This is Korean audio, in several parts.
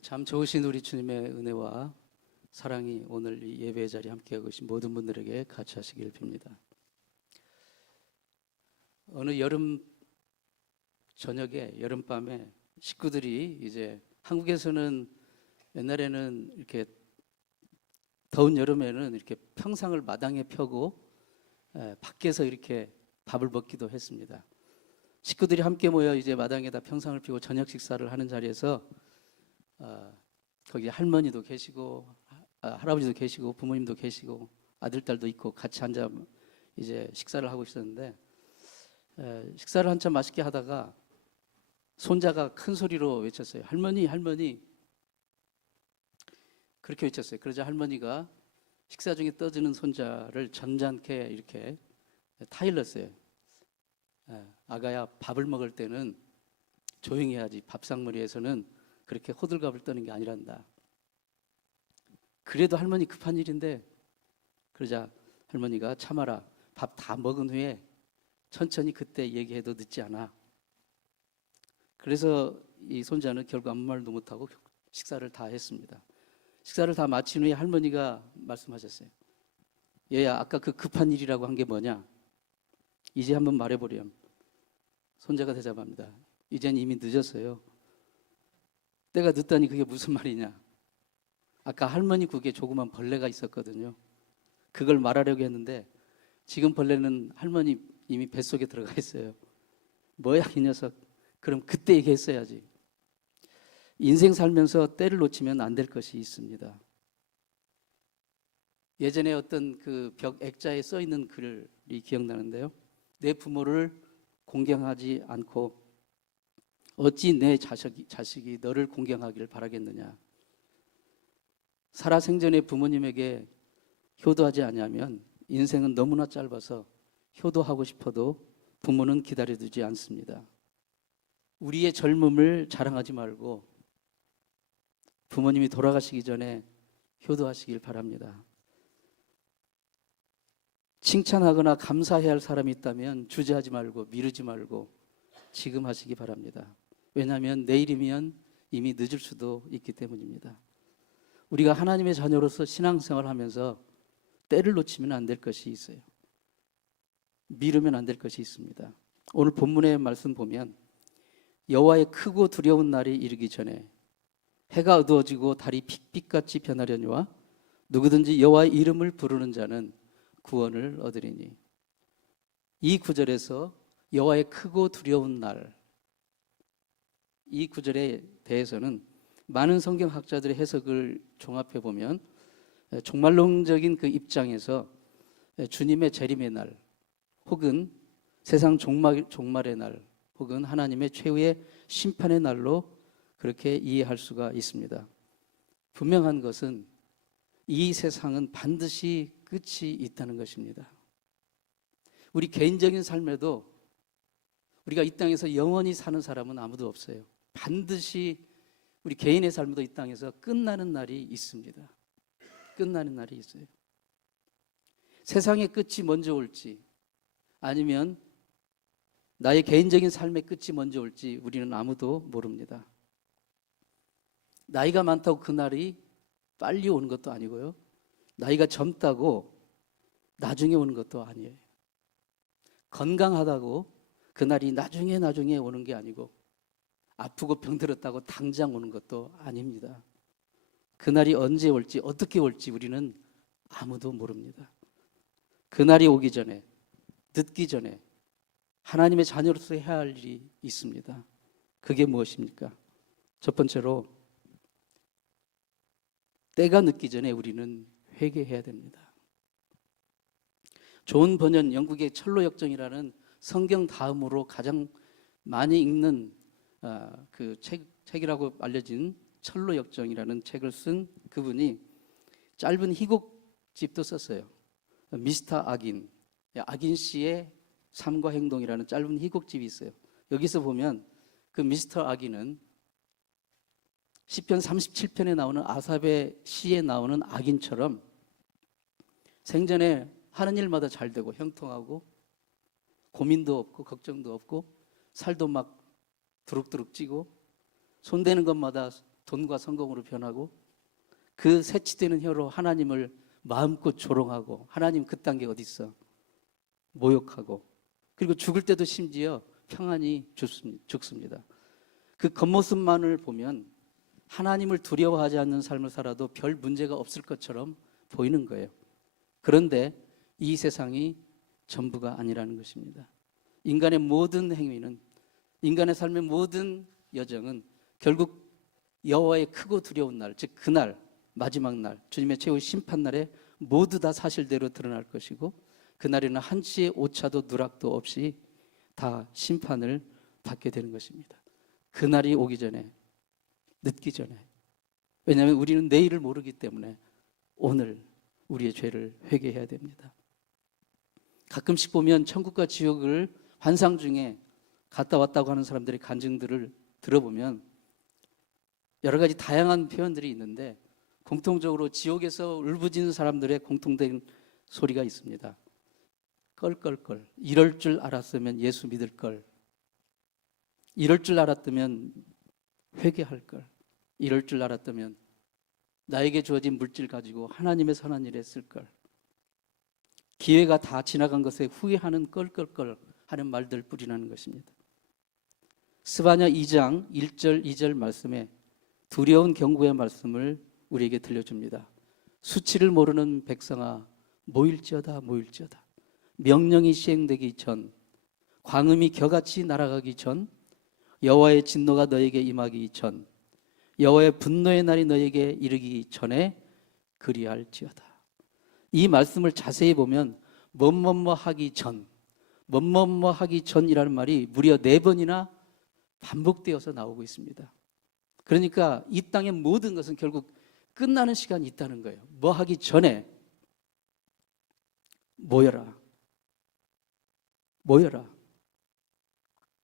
참 좋으신 우리 주님의 은혜와 사랑이 오늘 이 예배의 자리에 함께하고 계신 모든 분들에게 같이 하시길 빕니다. 어느 여름 저녁에 여름밤에 식구들이 이제 한국에서는 옛날에는 이렇게 더운 여름에는 이렇게 평상을 마당에 펴고 밖에서 이렇게 밥을 먹기도 했습니다. 식구들이 함께 모여 이제 마당에다 평상을 피고 저녁 식사를 하는 자리에서 거기 할머니도 계시고 할아버지도 계시고 부모님도 계시고 아들 딸도 있고 같이 앉아 이제 식사를 하고 있었는데 식사를 한참 맛있게 하다가 손자가 큰 소리로 외쳤어요. 할머니, 할머니. 그렇게 외쳤어요. 그러자 할머니가 식사 중에 떠드는 손자를 점잖게 이렇게 타일렀어요. 아가야, 밥을 먹을 때는 조용히 해야지. 밥상머리에서는 그렇게 호들갑을 떠는 게 아니란다. 그래도 할머니 급한 일인데. 그러자 할머니가 참아라. 밥 다 먹은 후에 천천히 그때 얘기해도 늦지 않아. 그래서 이 손자는 결국 아무 말도 못하고 식사를 다 했습니다. 식사를 다 마친 후에 할머니가 말씀하셨어요. 얘야, 아까 그 급한 일이라고 한 게 뭐냐? 이제 한번 말해보렴. 손자가 대답합니다. 이젠 이미 늦었어요. 때가 늦다니 그게 무슨 말이냐? 아까 할머니 국에 조그만 벌레가 있었거든요. 그걸 말하려고 했는데 지금 벌레는 할머니 이미 뱃속에 들어가 있어요. 뭐야 이 녀석. 그럼 그때 얘기했어야지. 인생 살면서 때를 놓치면 안 될 것이 있습니다. 예전에 어떤 그 벽 액자에 써 있는 글이 기억나는데요. 내 부모를 공경하지 않고 어찌 내 자식이 너를 공경하기를 바라겠느냐. 살아생전에 부모님에게 효도하지 않으면 인생은 너무나 짧아서 효도하고 싶어도 부모는 기다려두지 않습니다. 우리의 젊음을 자랑하지 말고 부모님이 돌아가시기 전에 효도하시길 바랍니다. 칭찬하거나 감사해야 할 사람이 있다면 주저하지 말고 미루지 말고 지금 하시기 바랍니다. 왜냐하면 내일이면 이미 늦을 수도 있기 때문입니다. 우리가 하나님의 자녀로서 신앙생활을 하면서 때를 놓치면 안 될 것이 있어요. 미루면 안 될 것이 있습니다. 오늘 본문의 말씀 보면 여호와의 크고 두려운 날이 이르기 전에 해가 어두워지고 달이 픽빛같이 변하려니와 누구든지 여호와의 이름을 부르는 자는 구원을 얻으리니. 이 구절에서 여호와의 크고 두려운 날, 이 구절에 대해서는 많은 성경학자들의 해석을 종합해 보면 종말론적인 그 입장에서 주님의 재림의 날 혹은 세상 종말의 날 혹은 하나님의 최후의 심판의 날로 그렇게 이해할 수가 있습니다. 분명한 것은 이 세상은 반드시 끝이 있다는 것입니다. 우리 개인적인 삶에도 우리가 이 땅에서 영원히 사는 사람은 아무도 없어요. 반드시 우리 개인의 삶도 이 땅에서 끝나는 날이 있습니다. 끝나는 날이 있어요. 세상의 끝이 먼저 올지 아니면 나의 개인적인 삶의 끝이 먼저 올지 우리는 아무도 모릅니다. 나이가 많다고 그날이 빨리 오는 것도 아니고요. 나이가 젊다고 나중에 오는 것도 아니에요. 건강하다고 그날이 나중에 오는 게 아니고 아프고 병들었다고 당장 오는 것도 아닙니다. 그날이 언제 올지 어떻게 올지 우리는 아무도 모릅니다. 그날이 오기 전에 늦기 전에 하나님의 자녀로서 해야 할 일이 있습니다. 그게 무엇입니까? 첫 번째로 때가 늦기 전에 우리는 회개해야 됩니다. 존 번연 영국의 철로 역정이라는 성경 다음으로 가장 많이 읽는 그 책이라고 알려진 철로 역정이라는 책을 쓴 그분이 짧은 희곡집도 썼어요. 미스터 악인, 악인 씨의 삶과 행동이라는 짧은 희곡집이 있어요. 여기서 보면 그 미스터 악인은 시편 37편에 나오는 아삽의 시에 나오는 악인처럼 생전에 하는 일마다 잘 되고 형통하고 고민도 없고 걱정도 없고 살도 막 두룩두룩 찌고 손대는 것마다 돈과 성공으로 변하고 그 새치되는 혀로 하나님을 마음껏 조롱하고 하나님 그딴 게 어디 있어 모욕하고 그리고 죽을 때도 심지어 평안히 죽습니다. 그 겉모습만을 보면 하나님을 두려워하지 않는 삶을 살아도 별 문제가 없을 것처럼 보이는 거예요. 그런데 이 세상이 전부가 아니라는 것입니다. 인간의 모든 행위는 인간의 삶의 모든 여정은 결국 여호와의 크고 두려운 날, 즉 그날 마지막 날 주님의 최후 심판날에 모두 다 사실대로 드러날 것이고 그날에는 한치의 오차도 누락도 없이 다 심판을 받게 되는 것입니다. 그날이 오기 전에 늦기 전에 왜냐하면 우리는 내일을 모르기 때문에 오늘 우리의 죄를 회개해야 됩니다. 가끔씩 보면 천국과 지옥을 환상 중에 갔다 왔다고 하는 사람들의 간증들을 들어보면 여러 가지 다양한 표현들이 있는데 공통적으로 지옥에서 울부짖는 사람들의 공통된 소리가 있습니다. 껄껄껄. 이럴 줄 알았으면 예수 믿을 걸. 이럴 줄 알았다면 회개할 걸. 이럴 줄 알았다면 나에게 주어진 물질 가지고 하나님의 선한 일을 했을 걸. 기회가 다 지나간 것에 후회하는 껄껄껄 하는 말들 뿌리나는 것입니다. 스바냐 2장 1절 2절 말씀에 두려운 경고의 말씀을 우리에게 들려줍니다. 수치를 모르는 백성아 모일지어다 모일지어다. 명령이 시행되기 전 광음이 겨같이 날아가기 전 여호와의 진노가 너에게 임하기 전 여호와의 분노의 날이 너에게 이르기 전에 그리할지어다. 이 말씀을 자세히 보면 뭐뭐뭐 하기 전 뭐뭐뭐 하기 전이라는 말이 무려 4번이나 반복되어서 나오고 있습니다. 그러니까 이 땅의 모든 것은 결국 끝나는 시간이 있다는 거예요. 뭐 하기 전에 모여라. 모여라.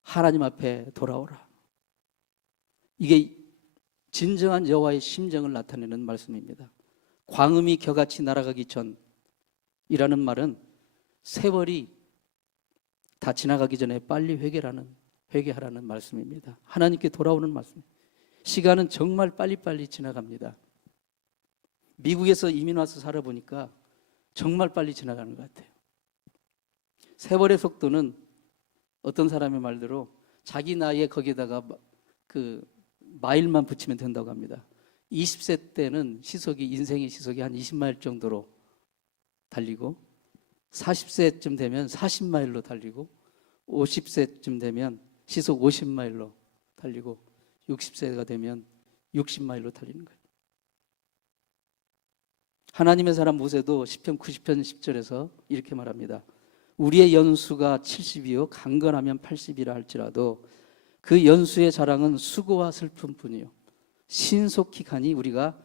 하나님 앞에 돌아오라. 이게 진정한 여호와의 심정을 나타내는 말씀입니다. 광음이 겨같이 날아가기 전이라는 말은 세월이 다 지나가기 전에 빨리 회개하라는 말씀입니다. 하나님께 돌아오는 말씀. 시간은 정말 빨리빨리 지나갑니다. 미국에서 이민 와서 살아보니까 정말 빨리 지나가는 것 같아요. 세월의 속도는 어떤 사람의 말대로 자기 나이에 거기에다가 그 마일만 붙이면 된다고 합니다. 20세 때는 인생의 시속이 한 20마일 정도로 달리고 40세쯤 되면 40마일로 달리고 50세쯤 되면 시속 50마일로 달리고 60세가 되면 60마일로 달리는 거예요. 하나님의 사람 모세도 시편 90편 10절에서 이렇게 말합니다. 우리의 연수가 70이요 강건하면 80이라 할지라도 그 연수의 자랑은 수고와 슬픔뿐이요 신속히 가니 우리가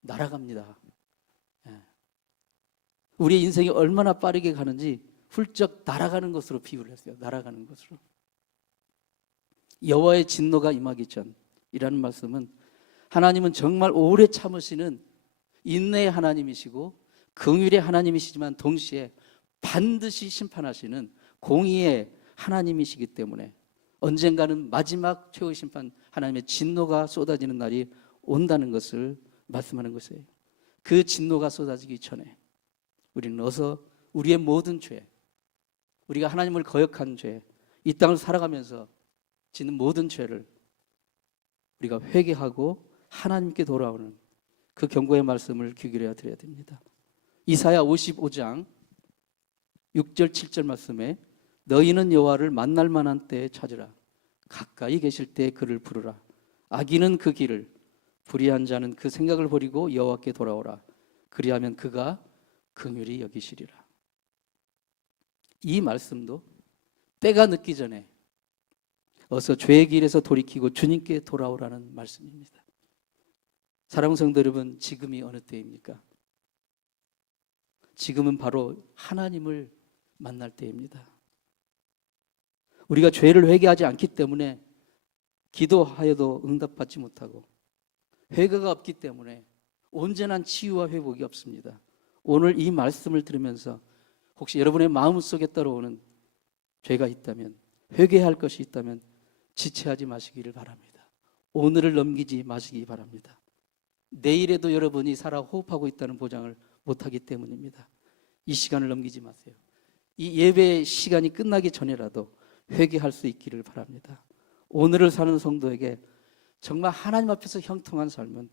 날아갑니다. 우리의 인생이 얼마나 빠르게 가는지 훌쩍 날아가는 것으로 비유를 했어요. 날아가는 것으로. 여호와의 진노가 임하기 전이라는 말씀은 하나님은 정말 오래 참으시는 인내의 하나님이시고 긍휼의 하나님이시지만 동시에 반드시 심판하시는 공의의 하나님이시기 때문에 언젠가는 마지막 최후 심판 하나님의 진노가 쏟아지는 날이 온다는 것을 말씀하는 것이에요. 그 진노가 쏟아지기 전에 우리는 어서 우리의 모든 죄, 우리가 하나님을 거역한 죄, 이 땅을 살아가면서 짓는 모든 죄를 우리가 회개하고 하나님께 돌아오는 그 경고의 말씀을 귀 기울여 드려야 됩니다. 이사야 55장 6절 7절 말씀에 너희는 여호와를 만날 만한 때에 찾으라. 가까이 계실 때에 그를 부르라. 악인은 그 길을 불의한 자는 그 생각을 버리고 여호와께 돌아오라. 그리하면 그가 긍휼히 여기시리라. 이 말씀도 때가 늦기 전에 어서 죄의 길에서 돌이키고 주님께 돌아오라는 말씀입니다. 사랑하는 성도 여러분, 지금이 어느 때입니까? 지금은 바로 하나님을 만날 때입니다. 우리가 죄를 회개하지 않기 때문에 기도하여도 응답받지 못하고 회개가 없기 때문에 온전한 치유와 회복이 없습니다. 오늘 이 말씀을 들으면서 혹시 여러분의 마음속에 따라오는 죄가 있다면 회개할 것이 있다면 지체하지 마시기를 바랍니다. 오늘을 넘기지 마시기 바랍니다. 내일에도 여러분이 살아 호흡하고 있다는 보장을 못하기 때문입니다. 이 시간을 넘기지 마세요. 이 예배 시간이 끝나기 전에라도 회개할 수 있기를 바랍니다. 오늘을 사는 성도에게 정말 하나님 앞에서 형통한 삶은,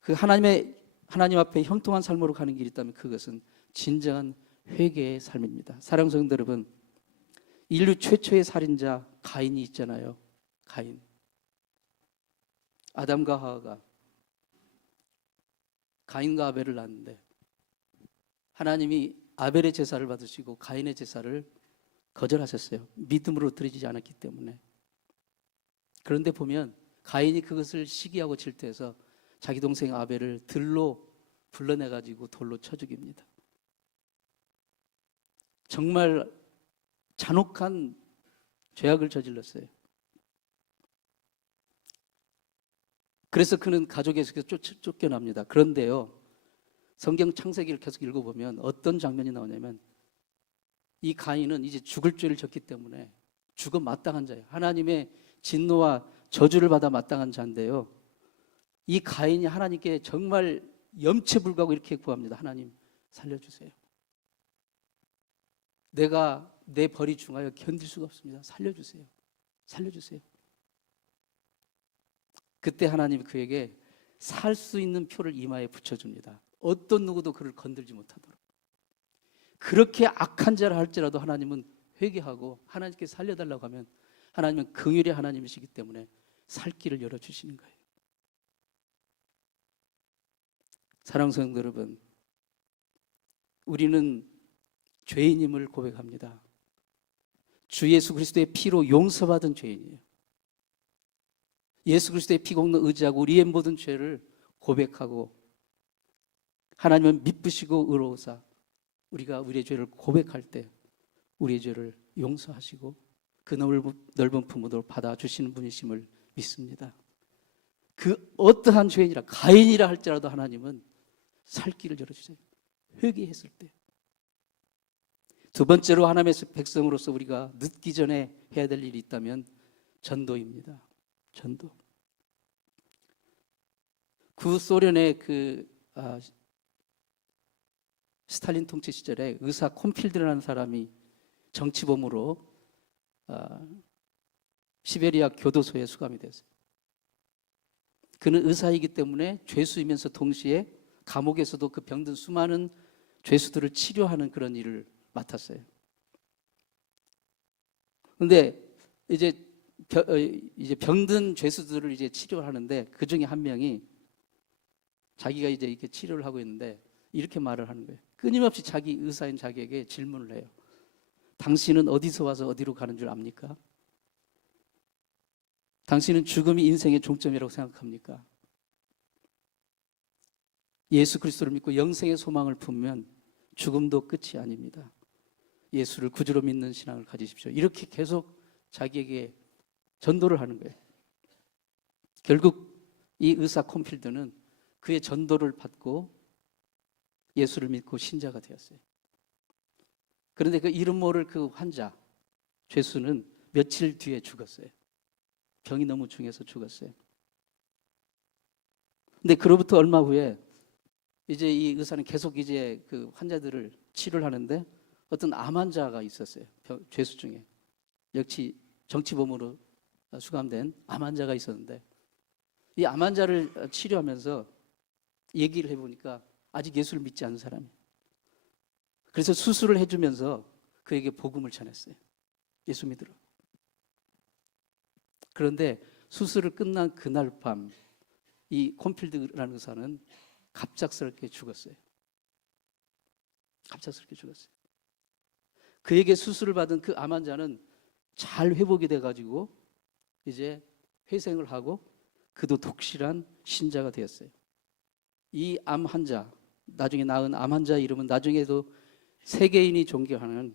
그 하나님 앞에 형통한 삶으로 가는 길이 있다면 그것은 진정한 회개의 삶입니다. 사랑하는 성도 여러분, 인류 최초의 살인자 가인이 있잖아요. 가인. 아담과 하와가 가인과 아벨을 낳았는데 하나님이 아벨의 제사를 받으시고 가인의 제사를 거절하셨어요. 믿음으로 드리지 않았기 때문에. 그런데 보면 가인이 그것을 시기하고 질투해서 자기 동생 아벨을 들로 불러내가지고 돌로 쳐 죽입니다. 정말 잔혹한 죄악을 저질렀어요. 그래서 그는 가족에서 쫓겨납니다. 그런데요, 성경 창세기를 계속 읽어보면 어떤 장면이 나오냐면 이 가인은 이제 죽을 죄를 졌기 때문에 죽어 마땅한 자예요. 하나님의 진노와 저주를 받아 마땅한 자인데요, 이 가인이 하나님께 정말 염치불구하고 이렇게 구합니다. 하나님 살려주세요. 내가 내 벌이 중하여 견딜 수가 없습니다. 살려주세요. 살려주세요. 그때 하나님이 그에게 살 수 있는 표를 이마에 붙여줍니다. 어떤 누구도 그를 건들지 못하도록. 그렇게 악한 자라 할지라도 하나님은 회개하고 하나님께 살려달라고 하면 하나님은 긍휼의 하나님이시기 때문에 살 길을 열어주시는 거예요. 사랑하는 성도 여러분, 우리는 죄인임을 고백합니다. 주 예수 그리스도의 피로 용서받은 죄인이에요. 예수 그리스도의 피 공로 의지하고 우리의 모든 죄를 고백하고 하나님은 미쁘시고 의로우사 우리가 우리의 죄를 고백할 때 우리의 죄를 용서하시고 그 넓은 품으로 받아주시는 분이심을 믿습니다. 그 어떠한 죄인이라 가인이라 할지라도 하나님은 살 길을 열어주세요. 회개했을 때. 두 번째로 하나님의 백성으로서 우리가 늦기 전에 해야 될 일이 있다면 전도입니다. 전도. 구소련의 스탈린 통치 시절에 의사 콤필드라는 사람이 정치범으로 시베리아 교도소에 수감이 됐어요. 그는 의사이기 때문에 죄수이면서 동시에 감옥에서도 그 병든 수많은 죄수들을 치료하는 그런 일을 맡았어요. 그런데 이제 병든 죄수들을 이제 치료하는데 그 중에 한 명이 자기가 이제 이렇게 치료를 하고 있는데 이렇게 말을 하는 거예요. 끊임없이 자기 의사인 자기에게 질문을 해요. 당신은 어디서 와서 어디로 가는 줄 압니까? 당신은 죽음이 인생의 종점이라고 생각합니까? 예수 그리스도를 믿고 영생의 소망을 품으면 죽음도 끝이 아닙니다. 예수를 구주로 믿는 신앙을 가지십시오. 이렇게 계속 자기에게 전도를 하는 거예요. 결국 이 의사 콤필드는 그의 전도를 받고 예수를 믿고 신자가 되었어요. 그런데 그 이름 모를 그 환자, 죄수는 며칠 뒤에 죽었어요. 병이 너무 중해서 죽었어요. 근데 그로부터 얼마 후에 이제 이 의사는 계속 이제 그 환자들을 치료를 하는데 어떤 암 환자가 있었어요. 죄수 중에. 역시 정치범으로 수감된 암 환자가 있었는데 이 암 환자를 치료하면서 얘기를 해보니까 아직 예수를 믿지 않는 사람이에요. 그래서 수술을 해주면서 그에게 복음을 전했어요. 예수 믿으라. 그런데 수술을 끝난 그날 밤 이 콤필드라는 의사는 갑작스럽게 죽었어요. 갑작스럽게 죽었어요. 그에게 수술을 받은 그 암 환자는 잘 회복이 돼가지고 이제 회생을 하고 그도 독실한 신자가 되었어요. 이 암 환자, 나중에 낳은 암 환자의 이름은 나중에도 세계인이 존경하는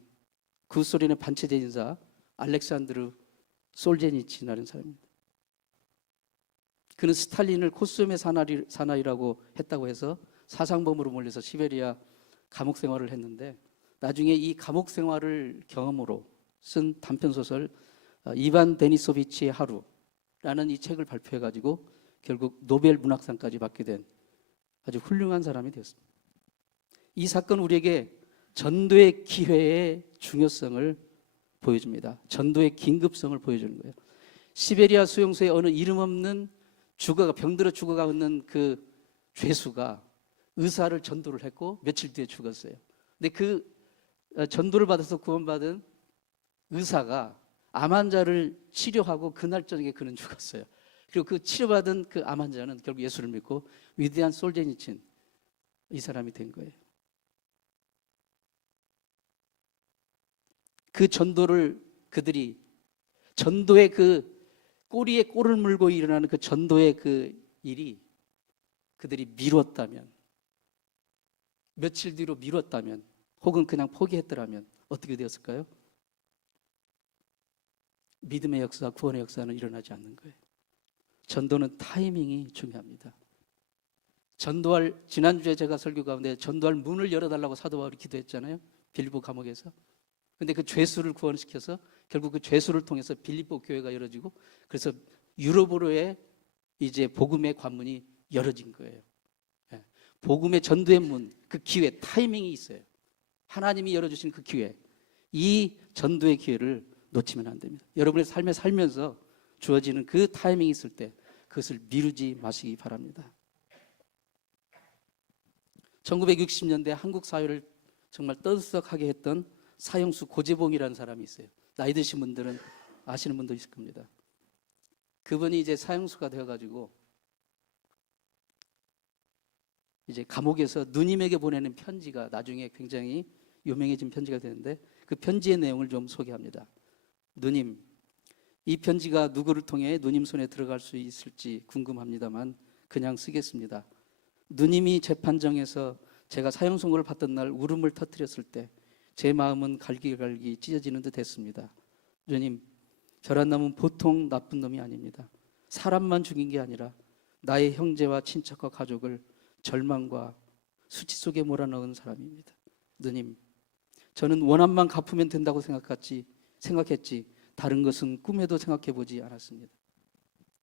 구소련의 반체제 인사 알렉산드르 솔제니친이라는 사람입니다. 그는 스탈린을 코스움의 사나이라고 했다고 해서 사상범으로 몰려서 시베리아 감옥 생활을 했는데 나중에 이 감옥 생활을 경험으로 쓴 단편소설 이반 데니소비치의 하루, 라는 이 책을 발표해가지고 결국 노벨 문학상까지 받게 된 아주 훌륭한 사람이 되었습니다. 이 사건은 우리에게 전도의 기회의 중요성을 보여줍니다. 전도의 긴급성을 보여주는 거예요. 시베리아 수용소에 어느 이름 없는 병들어 죽어가는 그 죄수가 의사를 전도를 했고 며칠 뒤에 죽었어요. 근데 그 전도를 받아서 구원받은 의사가 암 환자를 치료하고 그날 저녁에 그는 죽었어요. 그리고 그 치료받은 그 암 환자는 결국 예수를 믿고 위대한 솔제니친 이 사람이 된 거예요. 그 전도를 그들이 전도의 그 꼬리에 꼬를 물고 일어나는 그 전도의 그 일이 그들이 미뤘다면, 며칠 뒤로 미뤘다면, 혹은 그냥 포기했더라면 어떻게 되었을까요? 믿음의 역사, 구원의 역사는 일어나지 않는 거예요. 전도는 타이밍이 중요합니다. 지난주에 제가 설교 가운데 전도할 문을 열어달라고 사도 바울이 기도했잖아요. 빌립보 감옥에서. 근데 그 죄수를 구원시켜서 결국 그 죄수를 통해서 빌립보 교회가 열어지고, 그래서 유럽으로의 이제 복음의 관문이 열어진 거예요. 복음의 전도의 문, 그 기회, 타이밍이 있어요. 하나님이 열어주신 그 기회, 이 전도의 기회를 놓치면 안 됩니다. 여러분의 삶에 살면서 주어지는 그 타이밍이 있을 때 그것을 미루지 마시기 바랍니다. 1960년대 한국 사회를 정말 떠들썩하게 했던 사형수 고재봉이라는 사람이 있어요. 나이 드신 분들은 아시는 분도 있을 겁니다. 그분이 이제 사형수가 되어가지고 이제 감옥에서 누님에게 보내는 편지가 나중에 굉장히 유명해진 편지가 되는데, 그 편지의 내용을 좀 소개합니다. 누님, 이 편지가 누구를 통해 누님 손에 들어갈 수 있을지 궁금합니다만 그냥 쓰겠습니다. 누님이 재판정에서 제가 사형 선고를 받던 날 울음을 터뜨렸을 때 제 마음은 갈기갈기 찢어지는 듯 했습니다. 누님, 저란 놈은 보통 나쁜 놈이 아닙니다. 사람만 죽인 게 아니라 나의 형제와 친척과 가족을 절망과 수치 속에 몰아넣은 사람입니다. 누님, 저는 원한만 갚으면 된다고 생각했지 다른 것은 꿈에도 생각해보지 않았습니다.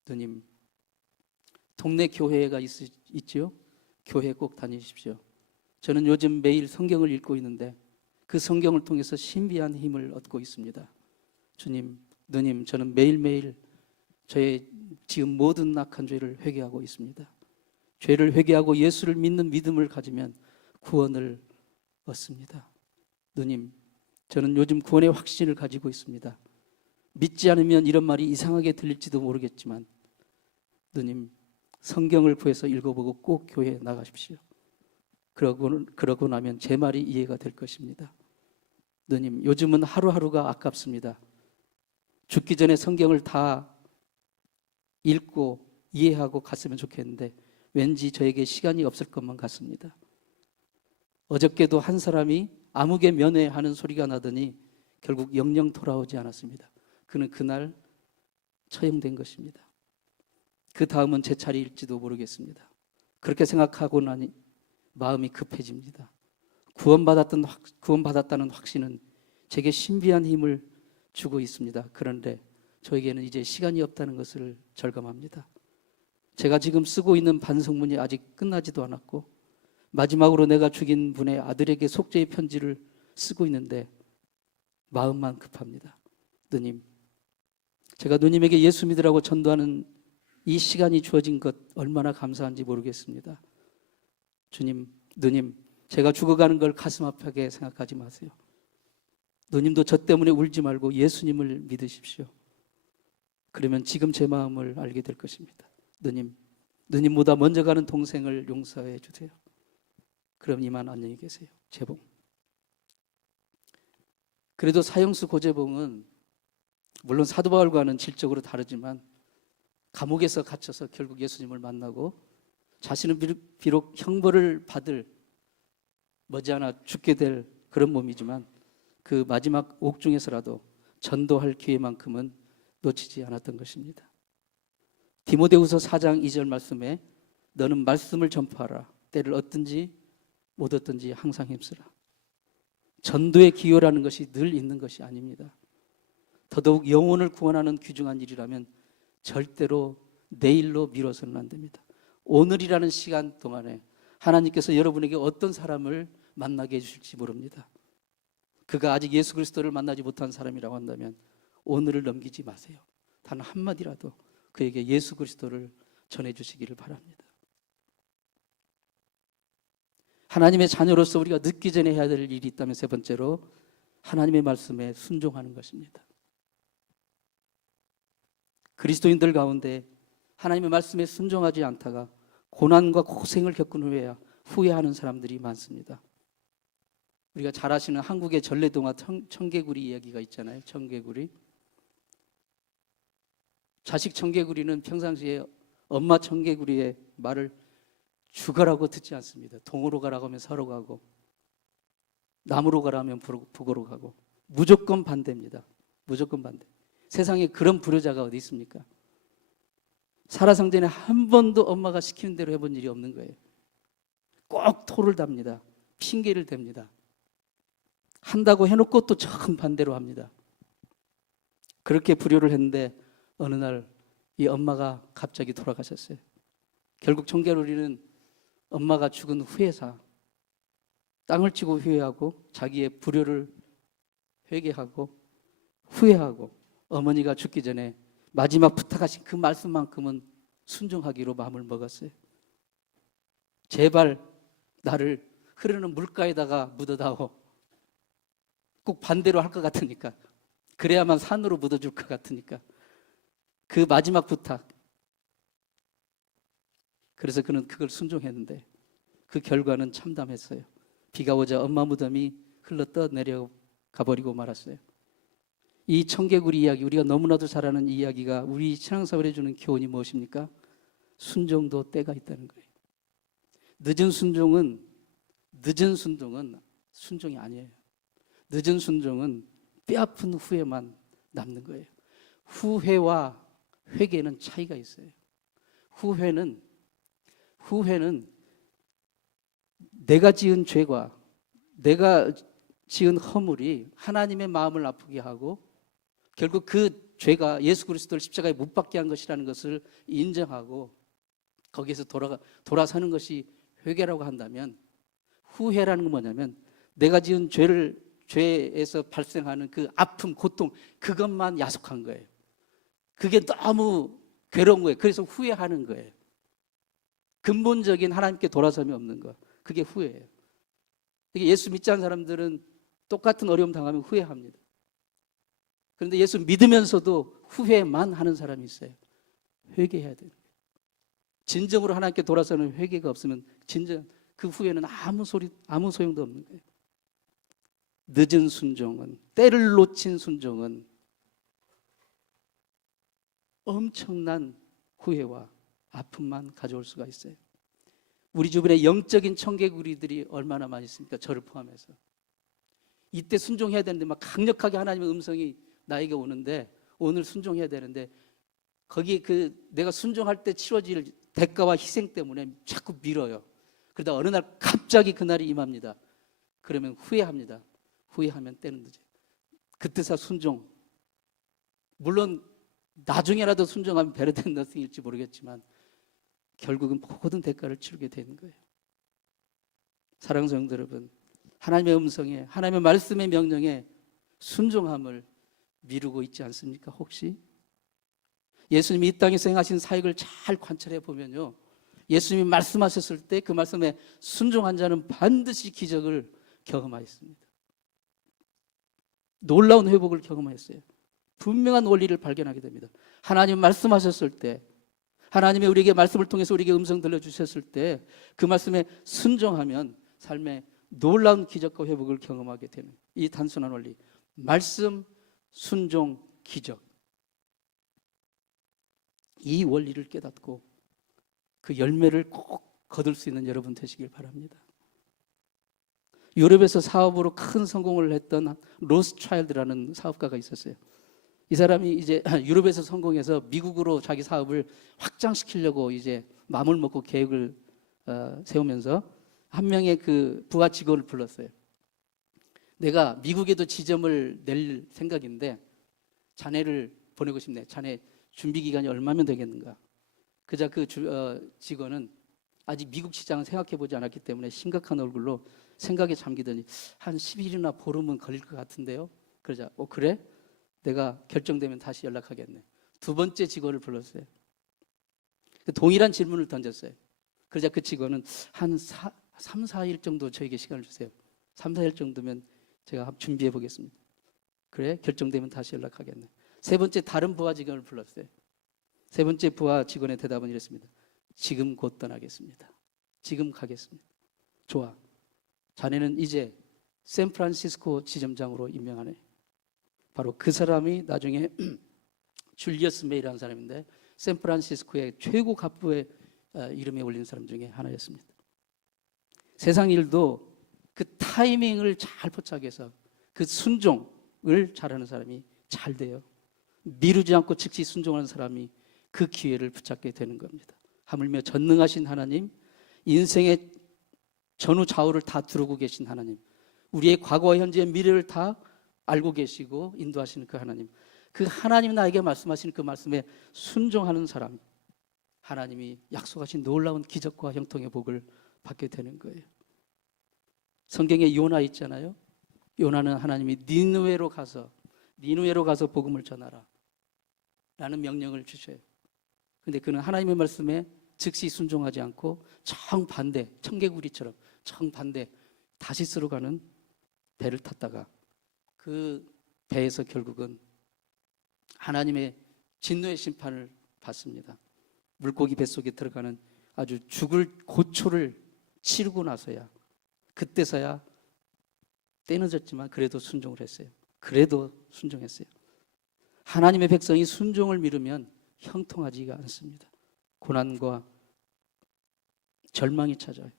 누님, 동네 교회가 있지요? 교회 꼭 다니십시오. 저는 요즘 매일 성경을 읽고 있는데 그 성경을 통해서 신비한 힘을 얻고 있습니다. 주님, 누님, 저는 매일매일 저의 지은 모든 악한 죄를 회개하고 있습니다. 죄를 회개하고 예수를 믿는 믿음을 가지면 구원을 얻습니다. 누님, 저는 요즘 구원의 확신을 가지고 있습니다. 믿지 않으면 이런 말이 이상하게 들릴지도 모르겠지만 누님, 성경을 구해서 읽어보고 꼭 교회에 나가십시오. 그러고 나면 제 말이 이해가 될 것입니다. 누님, 요즘은 하루하루가 아깝습니다. 죽기 전에 성경을 다 읽고 이해하고 갔으면 좋겠는데 왠지 저에게 시간이 없을 것만 같습니다. 어저께도 한 사람이 암흑의 면회하는 소리가 나더니 결국 영영 돌아오지 않았습니다. 그는 그날 처형된 것입니다. 그 다음은 제 차례일지도 모르겠습니다. 그렇게 생각하고 나니 마음이 급해집니다. 구원받았다는 확신은 제게 신비한 힘을 주고 있습니다. 그런데 저에게는 이제 시간이 없다는 것을 절감합니다. 제가 지금 쓰고 있는 반성문이 아직 끝나지도 않았고 마지막으로 내가 죽인 분의 아들에게 속죄의 편지를 쓰고 있는데 마음만 급합니다. 누님, 제가 누님에게 예수 믿으라고 전도하는 이 시간이 주어진 것 얼마나 감사한지 모르겠습니다. 주님, 누님, 제가 죽어가는 걸 가슴 아프게 생각하지 마세요. 누님도 저 때문에 울지 말고 예수님을 믿으십시오. 그러면 지금 제 마음을 알게 될 것입니다. 누님, 누님보다 먼저 가는 동생을 용서해 주세요. 그럼 이만 안녕히 계세요. 재봉. 그래도 사형수 고재봉은 물론 사도 바울과는 질적으로 다르지만 감옥에서 갇혀서 결국 예수님을 만나고 자신은 비록 형벌을 받을 머지않아 죽게 될 그런 몸이지만 그 마지막 옥중에서라도 전도할 기회만큼은 놓치지 않았던 것입니다. 디모데후서 4장 2절 말씀에 너는 말씀을 전파하라. 때를 얻든지 못 얻든지 항상 힘쓰라. 전도의 기여라는 것이 늘 있는 것이 아닙니다. 더더욱 영혼을 구원하는 귀중한 일이라면 절대로 내일로 미뤄서는 안 됩니다. 오늘이라는 시간 동안에 하나님께서 여러분에게 어떤 사람을 만나게 해주실지 모릅니다. 그가 아직 예수 그리스도를 만나지 못한 사람이라고 한다면 오늘을 넘기지 마세요. 단 한마디라도 그에게 예수 그리스도를 전해주시기를 바랍니다. 하나님의 자녀로서 우리가 늦기 전에 해야 될 일이 있다면 세 번째로 하나님의 말씀에 순종하는 것입니다. 그리스도인들 가운데 하나님의 말씀에 순종하지 않다가 고난과 고생을 겪은 후에야 후회하는 사람들이 많습니다. 우리가 잘 아시는 한국의 전래동화 청개구리 이야기가 있잖아요. 청개구리. 자식 청개구리는 평상시에 엄마 청개구리의 말을 죽어라고 듣지 않습니다. 동으로 가라고 하면 서로 가고, 남으로 가라면 북으로 가고, 무조건 반대입니다. 무조건 반대. 세상에 그런 불효자가 어디 있습니까? 살아생전에 한 번도 엄마가 시키는 대로 해본 일이 없는 거예요. 꼭 토를 답니다. 핑계를 댑니다. 한다고 해놓고 또 정반대로 합니다. 그렇게 불효를 했는데 어느 날 이 엄마가 갑자기 돌아가셨어요. 결국 청개구리는 엄마가 죽은 후회사, 땅을 치고 후회하고 자기의 불효를 회개하고 후회하고 어머니가 죽기 전에 마지막 부탁하신 그 말씀만큼은 순종하기로 마음을 먹었어요. 제발 나를 흐르는 물가에다가 묻어다오. 꼭 반대로 할 것 같으니까, 그래야만 산으로 묻어줄 것 같으니까 그 마지막 부탁. 그래서 그는 그걸 순종했는데 그 결과는 참담했어요. 비가 오자 엄마 무덤이 흘러 떠내려가 버리고 말았어요. 이 청개구리 이야기, 우리가 너무나도 잘 아는 이 이야기가 우리 신앙생활에 주는 교훈이 무엇입니까? 순종도 때가 있다는 거예요. 늦은 순종은 순종이 아니에요. 늦은 순종은 뼈아픈 후회만 남는 거예요. 후회와 회개는 차이가 있어요. 후회는 내가 지은 죄과 내가 지은 허물이 하나님의 마음을 아프게 하고 결국 그 죄가 예수 그리스도를 십자가에 못 박게 한 것이라는 것을 인정하고 거기에서 돌아서는 것이 회개라고 한다면, 후회라는 건 뭐냐면 내가 지은 죄에서 발생하는 그 아픔, 고통, 그것만 야속한 거예요. 그게 너무 괴로운 거예요. 그래서 후회하는 거예요. 근본적인 하나님께 돌아섬이 없는 거, 그게 후회예요. 예수 믿지 않는 사람들은 똑같은 어려움 당하면 후회합니다. 그런데 예수 믿으면서도 후회만 하는 사람이 있어요. 회개해야 돼요. 진정으로 하나님께 돌아서는 회개가 없으면 진정 그 후회는 아무 소용도 없는 거예요. 늦은 순종은, 때를 놓친 순종은 엄청난 후회와 아픔만 가져올 수가 있어요. 우리 주변에 영적인 청개구리들이 얼마나 많이 있습니까? 저를 포함해서. 이때 순종해야 되는데 막 강력하게 하나님의 음성이 나에게 오는데, 오늘 순종해야 되는데 거기에 내가 순종할 때 치러질 대가와 희생 때문에 자꾸 미뤄요. 그러다 어느 날 갑자기 그날이 임합니다. 그러면 후회합니다. 후회하면 때는 늦어요. 그때서 순종. 물론 나중에라도 순종하면 better than nothing일지 모르겠지만 결국은 모든 대가를 치르게 되는 거예요. 사랑하는 성도 여러분, 하나님의 음성에, 하나님의 말씀의 명령에 순종함을 미루고 있지 않습니까? 혹시? 예수님이 이 땅에서 행하신 사역을 잘 관찰해 보면요, 예수님이 말씀하셨을 때 그 말씀에 순종한 자는 반드시 기적을 경험하였습니다. 놀라운 회복을 경험하였어요. 분명한 원리를 발견하게 됩니다. 하나님 말씀하셨을 때, 하나님이 우리에게 말씀을 통해서 우리에게 음성 들려주셨을 때 그 말씀에 순종하면 삶에 놀라운 기적과 회복을 경험하게 되는 이 단순한 원리, 말씀, 순종, 기적, 이 원리를 깨닫고 그 열매를 꼭 거둘 수 있는 여러분 되시길 바랍니다. 유럽에서 사업으로 큰 성공을 했던 로스차일드라는 사업가가 있었어요. 이 사람이 이제 유럽에서 성공해서 미국으로 자기 사업을 확장시키려고 이제 마음을 먹고 계획을 세우면서 한 명의 그 부하 직원을 불렀어요. 내가 미국에도 지점을 낼 생각인데 자네를 보내고 싶네. 자네 준비 기간이 얼마면 되겠는가. 그자 그 직원은 아직 미국 시장을 생각해 보지 않았기 때문에 심각한 얼굴로 생각에 잠기더니 한 10일이나 보름은 걸릴 것 같은데요. 그러자 그래? 내가 결정되면 다시 연락하겠네. 두 번째 직원을 불렀어요. 동일한 질문을 던졌어요. 그러자 그 직원은 한 3, 4일 정도 저에게 시간을 주세요. 3, 4일 정도면 제가 준비해 보겠습니다. 그래? 결정되면 다시 연락하겠네. 세 번째 다른 부하 직원을 불렀어요. 세 번째 부하 직원의 대답은 이랬습니다. 지금 곧 떠나겠습니다. 지금 가겠습니다. 좋아. 자네는 이제 샌프란시스코 지점장으로 임명하네. 바로 그 사람이 나중에 줄리어스 메이라는 사람인데 샌프란시스코의 최고 갑부의 이름에 올린 사람 중에 하나였습니다. 세상 일도 그 타이밍을 잘 포착해서 그 순종을 잘하는 사람이 잘 돼요. 미루지 않고 즉시 순종하는 사람이 그 기회를 붙잡게 되는 겁니다. 하물며 전능하신 하나님, 인생의 전후 좌우를 다 두르고 계신 하나님, 우리의 과거와 현재의 미래를 다 알고 계시고 인도하시는 그 하나님, 그 하나님 나에게 말씀하시는 그 말씀에 순종하는 사람, 하나님이 약속하신 놀라운 기적과 형통의 복을 받게 되는 거예요. 성경에 요나 있잖아요. 요나는 하나님이 니느웨로 가서 복음을 전하라 라는 명령을 주셔요. 근데 그는 하나님의 말씀에 즉시 순종하지 않고 정반대, 청개구리처럼 정반대 다시스로 가는 배를 탔다가 그 배에서 결국은 하나님의 진노의 심판을 받습니다. 물고기 뱃속에 들어가는 아주 죽을 고초를 치르고 나서야, 그때서야 때는 졌지만 그래도 순종을 했어요. 그래도 순종했어요. 하나님의 백성이 순종을 미루면 형통하지가 않습니다. 고난과 절망이 찾아요.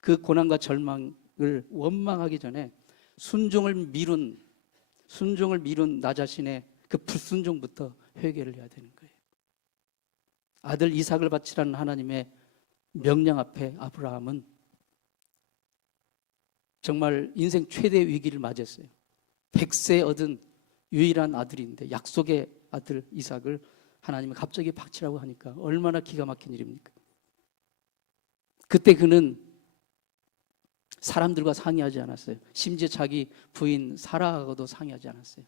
그 고난과 절망을 원망하기 전에 순종을 미룬 나 자신의 그 불순종부터 회개를 해야 되는 거예요. 아들 이삭을 바치라는 하나님의 명령 앞에 아브라함은 정말 인생 최대 위기를 맞았어요. 100세 얻은 유일한 아들인데 약속의 아들 이삭을 하나님이 갑자기 바치라고 하니까 얼마나 기가 막힌 일입니까? 그때 그는 사람들과 상의하지 않았어요. 심지어 자기 부인 사라하고도 상의하지 않았어요.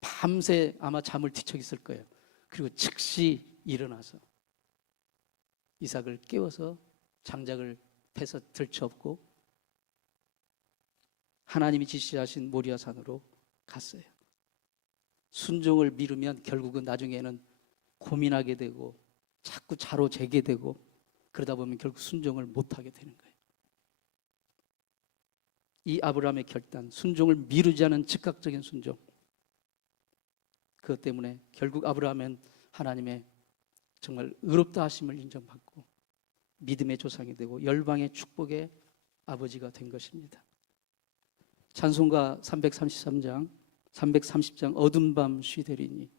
밤새 아마 잠을 뒤척였을 거예요. 그리고 즉시 일어나서 이삭을 깨워서 장작을 패서 들쳐업고 하나님이 지시하신 모리아산으로 갔어요. 순종을 미루면 결국은 나중에는 고민하게 되고 자꾸 자로 재게 되고 그러다 보면 결국 순종을 못하게 되는 거예요. 이 아브라함의 결단, 순종을 미루지 않은 즉각적인 순종, 그것 때문에 결국 아브라함은 하나님의 정말 의롭다 하심을 인정받고 믿음의 조상이 되고 열방의 축복의 아버지가 된 것입니다. 찬송가 333장 330장 어두운 밤 쉬되리니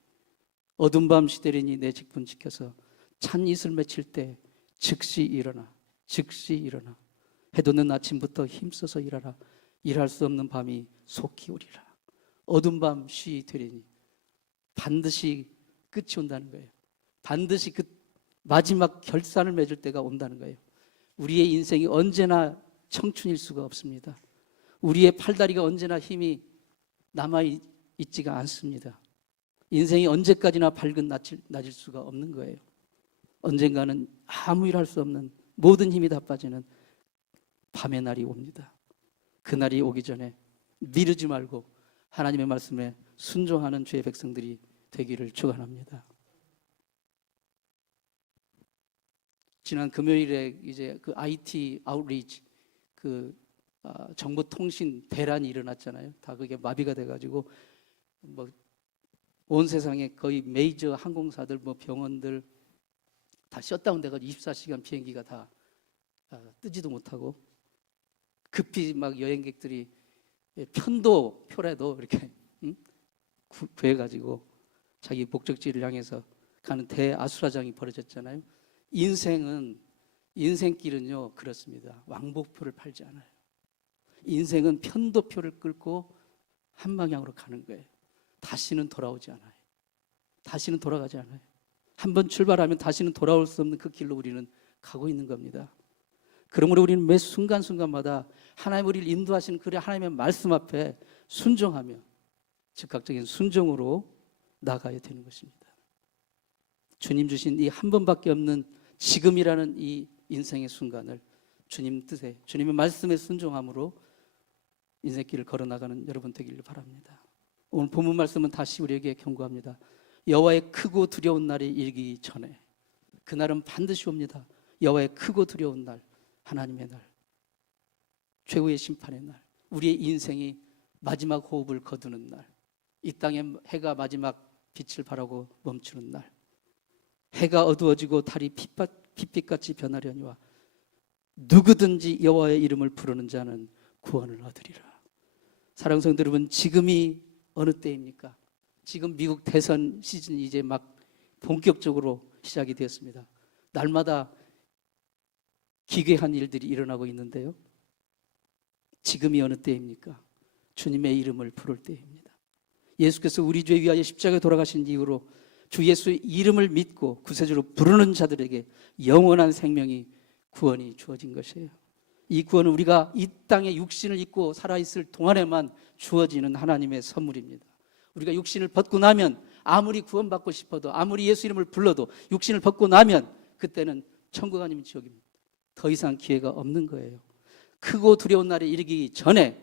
어두운 밤 쉬되리니 내 직분 지켜서 찬 이슬 맺힐 때 즉시 일어나 해 돋는 아침부터 힘써서 일하라. 일할 수 없는 밤이 속히 오리라. 어두운 밤 쉬되리니 반드시 끝이 온다는 거예요. 반드시 그 마지막 결산을 맺을 때가 온다는 거예요. 우리의 인생이 언제나 청춘일 수가 없습니다. 우리의 팔다리가 언제나 힘이 남아있지가 않습니다. 인생이 언제까지나 밝은 낮일 수가 없는 거예요. 언젠가는 아무 일 할 수 없는 모든 힘이 다 빠지는 밤의 날이 옵니다. 그날이 오기 전에 미루지 말고 하나님의 말씀에 순종하는 주의 백성들이 되기를 축원합니다. 지난 금요일에 이제 그 IT 아웃리치 정보통신 대란이 일어났잖아요. 다 그게 마비가 돼가지고 온 세상에 거의 메이저 항공사들, 병원들 다 셧다운 돼가지고 24시간 비행기가 다 뜨지도 못하고 급히 막 여행객들이 편도표라도 이렇게 구해가지고 자기 목적지를 향해서 가는 대아수라장이 벌어졌잖아요. 인생길은요 그렇습니다. 왕복표를 팔지 않아요. 인생은 편도표를 끌고 한 방향으로 가는 거예요. 다시는 돌아오지 않아요. 다시는 돌아가지 않아요. 한번 출발하면 다시는 돌아올 수 없는 그 길로 우리는 가고 있는 겁니다. 그러므로 우리는 매 순간순간마다 하나님 우리를 인도하시는 그 하나님의 말씀 앞에 순종하며 즉각적인 순종으로 나가야 되는 것입니다. 주님 주신 이 한 번밖에 없는 지금이라는 이 인생의 순간을 주님 뜻에, 주님의 말씀에 순종함으로 인생길을 걸어나가는 여러분 되기를 바랍니다. 오늘 본문 말씀은 다시 우리에게 경고합니다. 여호와의 크고 두려운 날이 이르기 전에, 그날은 반드시 옵니다. 여호와의 크고 두려운 날, 하나님의 날, 최후의 심판의 날, 우리의 인생이 마지막 호흡을 거두는 날, 이 땅에 해가 마지막 빛을 발하고 멈추는 날, 해가 어두워지고 달이 빛빛같이 변하려니와 누구든지 여호와의 이름을 부르는 자는 구원을 얻으리라. 사랑하는 성도 여러분, 지금이 어느 때입니까? 지금 미국 대선 시즌이 이제 막 본격적으로 시작이 되었습니다. 날마다 기괴한 일들이 일어나고 있는데요. 지금이 어느 때입니까? 주님의 이름을 부를 때입니다. 예수께서 우리 죄 위하여 십자가에 돌아가신 이후로 주 예수의 이름을 믿고 구세주로 부르는 자들에게 영원한 생명이, 구원이 주어진 것이에요. 이 구원은 우리가 이 땅에 육신을 입고 살아있을 동안에만 주어지는 하나님의 선물입니다. 우리가 육신을 벗고 나면 아무리 구원받고 싶어도, 아무리 예수 이름을 불러도 육신을 벗고 나면 그때는 천국 아니면 지옥입니다. 더 이상 기회가 없는 거예요. 크고 두려운 날에 이르기 전에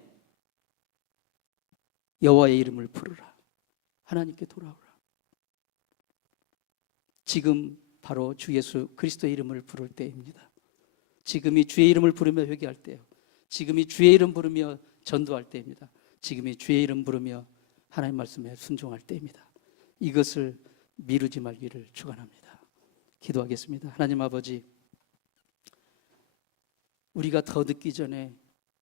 여호와의 이름을 부르라. 하나님께 돌아오라. 지금 바로 주 예수 그리스도의 이름을 부를 때입니다. 지금이 주의 이름을 부르며 회개할 때요. 지금이 주의 이름 부르며 전도할 때입니다. 지금이 주의 이름 부르며 하나님 말씀에 순종할 때입니다. 이것을 미루지 말기를 축원합니다. 기도하겠습니다. 하나님 아버지, 우리가 더 늦기 전에